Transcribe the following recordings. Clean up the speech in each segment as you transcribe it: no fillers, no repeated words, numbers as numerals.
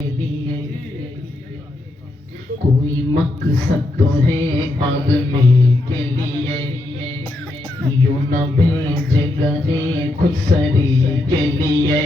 لیے کوئی مقصد تو ہے آدمی کے لیے، یوں نہ بھیجے گئے خود سری کے لیے،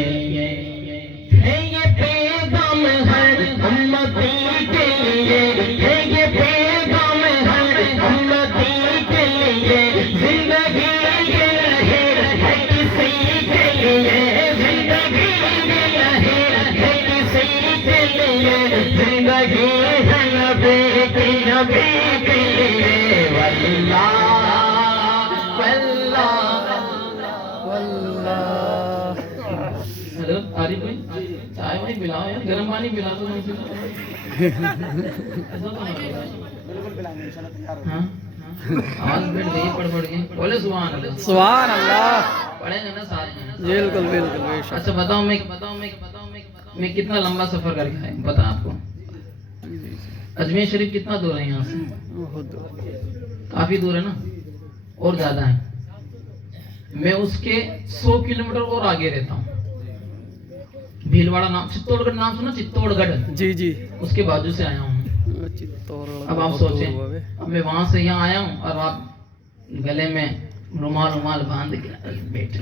ہے یہ پیغام ہر امتی کے لیے، ہے یہ پیغام ہر امتی کے لیے، زندگی یہ رہے ہے کسی کے لیے، زندگی یہ رہے ہے کسی کے لیے، زندگی ہے نبی کے لیے، واللہ ہلو عارف بھائی، چائے بھائی پلاؤ یار، گرم پانی پلا دو ہاں آواز بیٹھ گئی پڑھ پڑھ کے، بولے سبحان اللہ سبحان اللہ، پڑھیں گے نا ساتھ میں۔ بالکل بالکل بے شک۔ اچھا بتاؤ میں کتنا لمبا سفر کر کے آیا ہوں، پتا آپ کو؟ اجمیر شریف کتنا دور ہے یہاں سے؟ بہت دور۔ کافی دور ہے نا، اور زیادہ ہے۔ میں اس کے 100 کلومیٹر اور آگے رہتا ہوں، بھیلواڑا نام، چتوڑ گڑھ نام سنا؟ چتوڑ گڑھ، جی جی، اس کے بازو سے آیا ہوں۔ اب آپ سوچیں، اب میں وہاں سے یہاں آیا ہوں اور آپ گلے میں رومال باندھ کے بیٹھے۔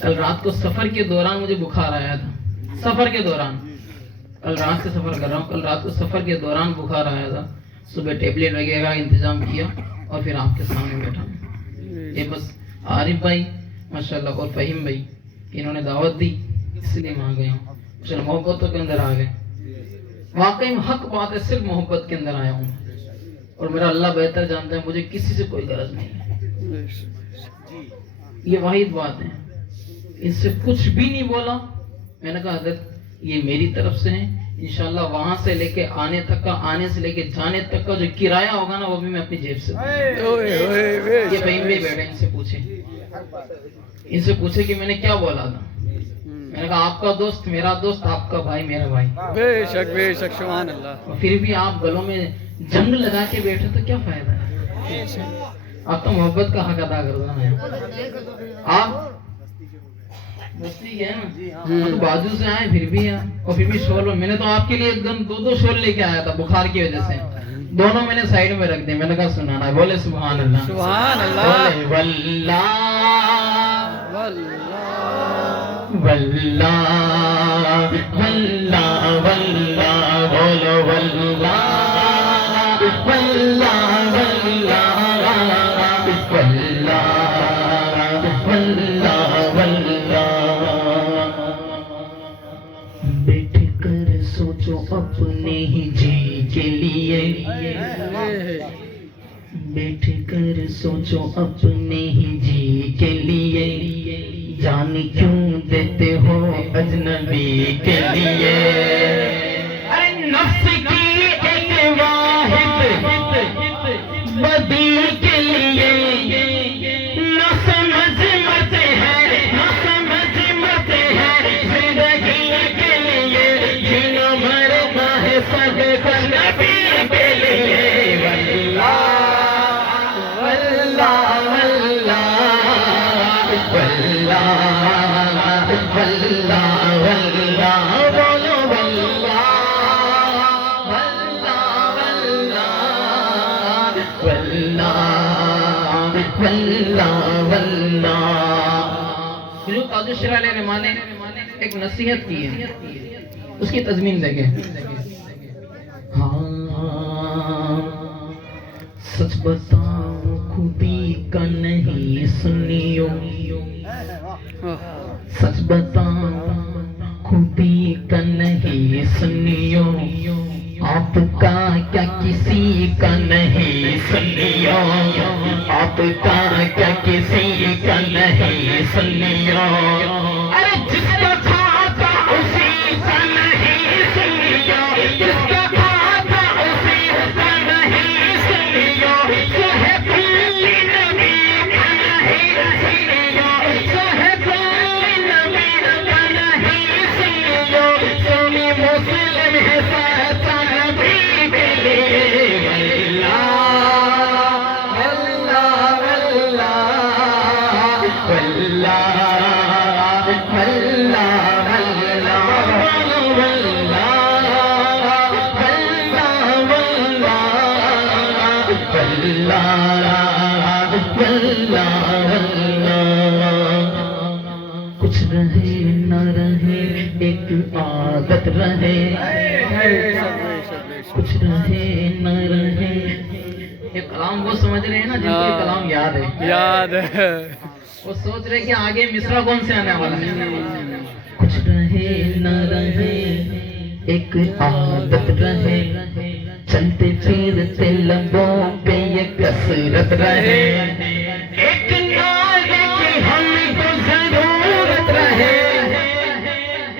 کل رات کو سفر کے دوران مجھے بخار آیا تھا، سفر کے دوران، کل رات سے سفر کر رہا ہوں، کل رات کو سفر کے دوران بخار آیا تھا، صبح ٹیبلٹ وغیرہ کا انتظام کیا اور پھر آپ کے سامنے بیٹھا ہوں۔ یہ بس عارف بھائی ماشاءاللہ اور فہیم بھائی انہوں نے دعوت دی، اس لیے وہاں گیا ہوں۔ چلو محبتوں کے اندر آ گئے، واقعی حق بات ہے، صرف محبت کے اندر آیا ہوں، اور میرا اللہ بہتر جانتا ہے مجھے کسی سے کوئی غرض نہیں ہے، یہ واحد بات ہے۔ ان سے کچھ بھی نہیں بولا، میں نے کہا حضرت یہ میری طرف سے ہے، انشاءاللہ وہاں سے لے کے آنے تک کا، آنے سے لے کے جانے تک کا جو کرایہ ہوگا نا وہ بھی میں اپنی جیب سے دوں گا۔ یہ بہن بھی بیٹھے، ان سے پوچھے کہ میں نے کیا بولا تھا؟ میں نے کہا آپ کا دوست میرا دوست، آپ کا بھائی میرا بھائی، بے شک سبحان اللہ۔ اور پھر بھی آپ گلوں میں جنگ لگا کے بیٹھے تو کیا فائدہ ہے؟ آپ تو محبت کا حق ادا کر دو نا، آپ مستی ہے نا، تو بازو سے آئے پھر بھی آئے، اور پھر بھی شول، میں نے تو آپ کے لیے دو شول لے کے آیا تھا بخار کی وجہ سے، دونوں میں نے سائیڈ میں رکھ دیں، میں نے کہا سنانا ہے، بولے سبحان اللہ، سبحان اللہ، بولے واللہ واللہ واللہ واللہ، بولو واللہ واللہ واللہ واللہ واللہ۔ بیٹھ کر سوچو اپنے ہی جی کے لیے، بیٹھ کر سوچو اپنے ہی جی کے لیے، جان کیوں دیتے ہو اجنبی کے لیے؟ ارے نفس کی ایک واحد بدی کے لیے، نہ سمجھ متے ہیں، نہ سمجھ متے ہیں، زندگی کے لیے جینا مرنا ہے سب نبی کے لیے، واللہ واللہ واللہ، بولو واللہ واللہ واللہ واللہ۔ جو قاضی شرح علیہ رحمٰن نے ایک نصیحت کی ہے، اس کی تضمین دیکھیں۔ ہاں سچ بتاؤں خودی کا نہیں سنیو، سچ بتاؤں خودی کا نہیں سنیو، آپ کا کیا کسی کا نہیں سنیو، آپ کا کیا کسی کا نہیں سنیو، ارے جس کا کھاتا اسی کا نہیں سنیو، جس کا کھاتا اسی کا نہیں سنیو، صاحب نبی کا نہیں سنیو، صاحب نبی کا نہیں سنیو، سنی مسلم ہے ساتھ نبی کے لیے، واللہ واللہ واللہ واللہ واللہ ایک عادت رہے، کچھ رہے نہ رہے. یہ کلام وہ سمجھ رہے ہیں نا جن کو یہ کلام یاد ہے، یاد ہے. وہ سوچ رہے کہ آگے مصرع کون سے آنے والا ہے. کچھ رہے نہ رہے ایک عادت رہے، چلتے پھرتے لبوں پہ یہ کثرت رہے، ایک نعرے کی ہم کو ضرورت رہے،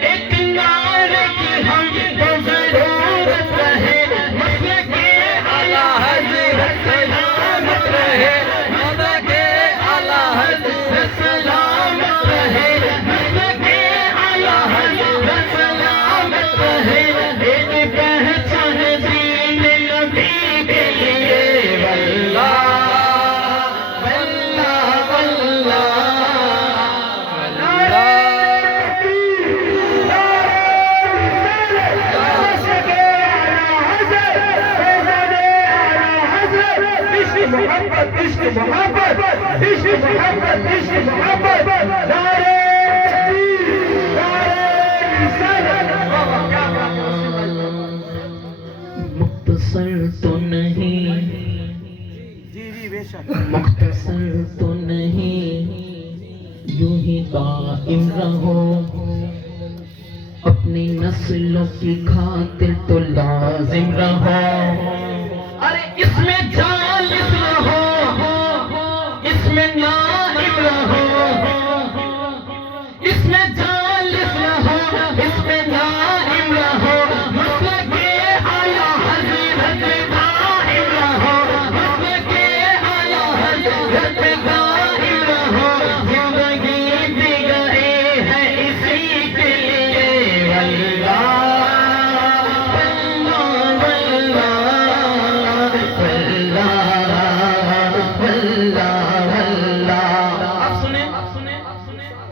ایک نعرے کی ہم کو ضرورت رہے. مسلک اعلیٰ حضرت سلامت رہے، مسلک اعلیٰ حضرت سلامت رہے، مسلک اعلیٰ حضرت سلامت رہے. ایک پہچان دین نبی کے لیے، واللہ واللہ محبت عشق محبت عشق محبت عشق محبت نعرہ مختصر تو نہیں، مختصر تو نہیں، یوں ہی قائم رہو، اپنی نسلوں کی خاطر تو لازم رہو. ارے اس میں جالس رہو، اس میں نائم رہو، اس میں جالس رہو، اس میں نائم رہو. مسلک اعلیٰ حضرت قائم رہو، مسلک اعلیٰ حضرت قائم رہو. زندگی دی گئی ہے اسی کے لیے، واللہ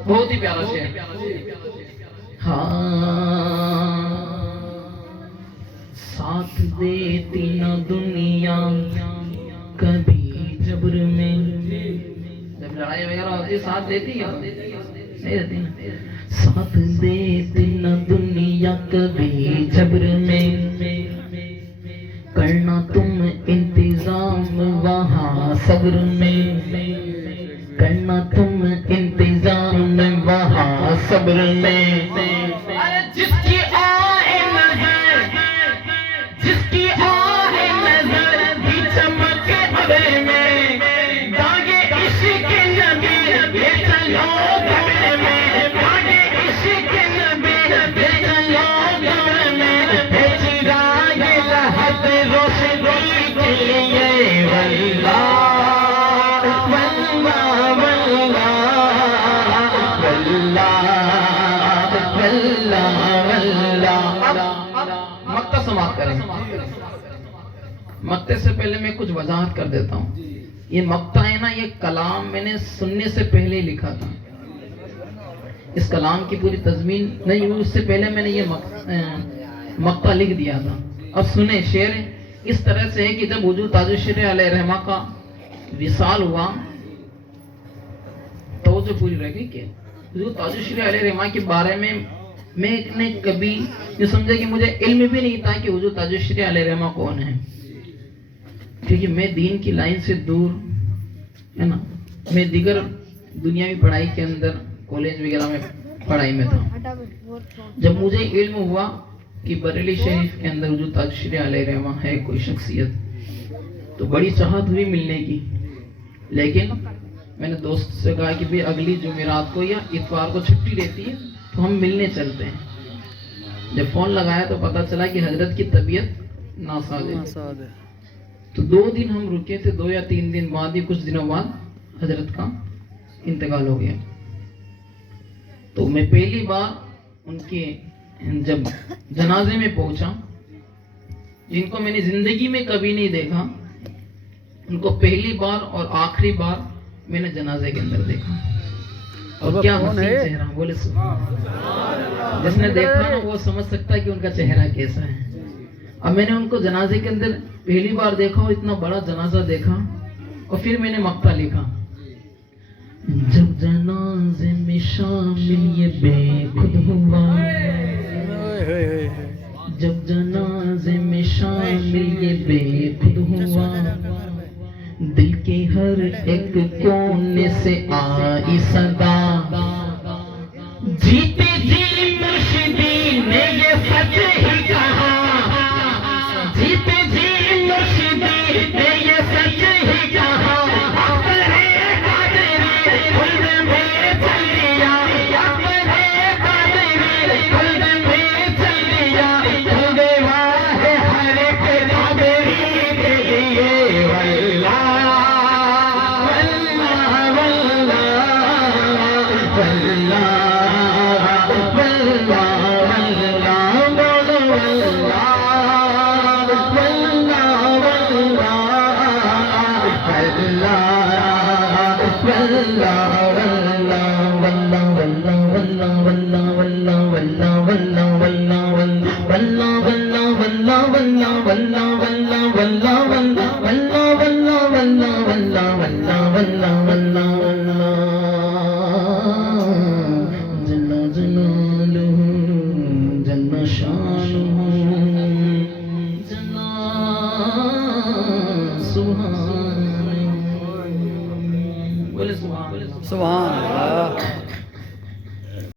بہت ہی پیارا شعر. ہاں ساتھ دیتی نہ دنیا کبھی جبر میں، جب لڑائی وغیرہ ہوتی ہے ساتھ دیتی کیا نہیں دیتی نا. ساتھ دیتی نہ دنیا کبھی جبر میں، کرنا تم انتظام وہاں صبر میں، کرنا تم انتظام وہاں صبر میں. جس کی آئے نظر، جس کی آئے نظر بھی چمک ابر میں، داغے عشق نبی لے چلو گھر میں، داغے عشق نبی لے چلو گھر میں. چراغ لہب روشنی کے لیے، واللہ مکہ سماعت کریں. مکتے سے پہلے میں کچھ وضاحت کر دیتا ہوں. یہ مکتا ہے نا، یہ کلام میں نے سننے سے پہلے ہی لکھا تھا. اس کلام کی پوری تضمین نہیں ہوئی اس سے پہلے میں نے یہ مکتا لکھ دیا تھا. اب سنیں، شعر اس طرح سے ہے کہ جب حضور تاج الشریعہ علیہ رحمہ کا وصال ہوا، توجہ پوری رہ گئی کہ حضور تاج الشریعہ علیہ رحمہ کے بارے میں نے کبھی یہ سمجھا کہ مجھے علم بھی نہیں تھا کہ حضور تاج الشریعہ علیہ رحمہ کون ہے، کیونکہ میں دین کی لائن سے دور ہے نا، میں دیگر دنیاوی پڑھائی کے اندر کالج وغیرہ میں پڑھائی میں تھا. جب مجھے علم ہوا کہ بریلی شریف کے اندر حضور تاج الشریعہ علیہ رحمہ ہے کوئی شخصیت، تو بڑی چاہت ہوئی ملنے کی. لیکن میں نے دوست سے کہا کہ بھی اگلی جمعرات کو یا اتوار کو چھٹی رہتی ہے تو ہم ملنے چلتے ہیں. جب فون لگایا تو پتا چلا کہ حضرت کی طبیعت ناساز ہے. تو 2 دن ہم رکے تھے، 2 یا 3 دن بعد ہی کچھ دنوں بعد حضرت کا انتقال ہو گیا. تو میں پہلی بار ان کے جب جنازے میں پہنچا، جن کو میں نے زندگی میں کبھی نہیں دیکھا، ان کو پہلی بار اور آخری بار میں نے جنازے کے اندر دیکھا. اور کیا حسین چہرہ، بولے سبحان اللہ. جس نے دیکھا نا وہ سمجھ سکتا ہے کہ ان کا چہرہ کیسا ہے. اب میں نے ان کو جنازے کے اندر پہلی بار دیکھا اور اتنا بڑا جنازہ دیکھا، اور پھر میں نے مقطع لکھا. جب جنازے میں شامل یہ بے خود ہوا، جب جنازے میں شامل یہ بے خود ہوا، دل کے ہر ایک کونے سے آئی صدا، جیتے جی مرشدی نے یہ سچ ہی کہا، جیتے جی مرشدی نے یہ سچ ہی کہا، اپنے قادری خلد میں چل لیا، اپنے قادری خلد میں چل لیا، خود واہ ہر ایک قادری کے لیے، واللہ سبحان اللہ.